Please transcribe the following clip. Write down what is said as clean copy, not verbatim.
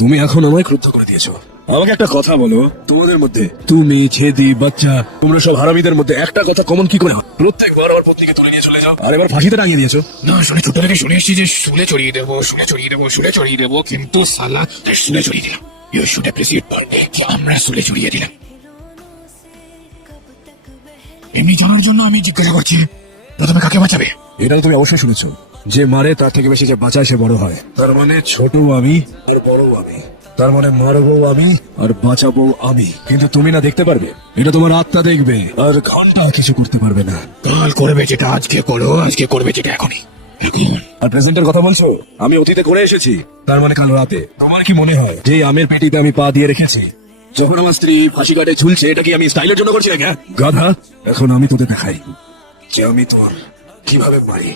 তুমি এখন আমায় ক্রুদ্ধ করে দিয়েছো। আমাকে একটা কথা বলো, তোমাদের মধ্যে তুমি, ছেদি, বাচ্চা, তোমরা সব হারামিদের মধ্যে একটা কথা কমন কি করে হয়? প্রত্যেকবার আমার পত্নীকে তুলে নিয়ে চলে যাও, আর এবার ফাঁসিতে টাঙিয়ে দিয়েছো। না আসলে ছোট থেকে শুনে এসেছি যে শুলে চড়িয়ে দেবো, শুলে চড়িয়ে দেবো, কিন্তু সালা শুলে চড়িয়ে দিলাম। ইউ শুড অ্যাপ্রিসিয়েট যে আমরা শুলে চড়িয়ে দিলাম। এমনি জানার জন্য আমি জিজ্ঞাসা করছি, প্রথমে কাকে বাঁচাবে? এটা তুমি অবশ্যই শুনেছো, যে মারে তার থেকে বেশি যে বাঁচায় সে বড় হয়। তার মানে ছোট আমি আর বড় আমি, তার মানে মারবো আমি আর বাঁচাবো আমি। কিন্তু তুমি না দেখতে পারবে, এটা তোমার আত্মা দেখবে, আর ঘন্টা কিছু করতে পারবে না। কাল করবে যেটা আজকে করো, আজকে করবে যেটা এখনই। এখন আর প্রেজেন্টের কথা বলছো? আমি অতীতে করে এসেছি, তার মানে কাল রাতে। তোমার কি মনে হয় যে আমের পেটিতে আমি পা দিয়ে রেখেছি যখন আমার স্ত্রী ফাঁসি কাটে ঝুলছে, এটা কি আমি স্টাইলের জন্য করছি নাকি? গাধা, এখন আমি তোদের দেখাই যে আমি তোর কিভাবে মারি।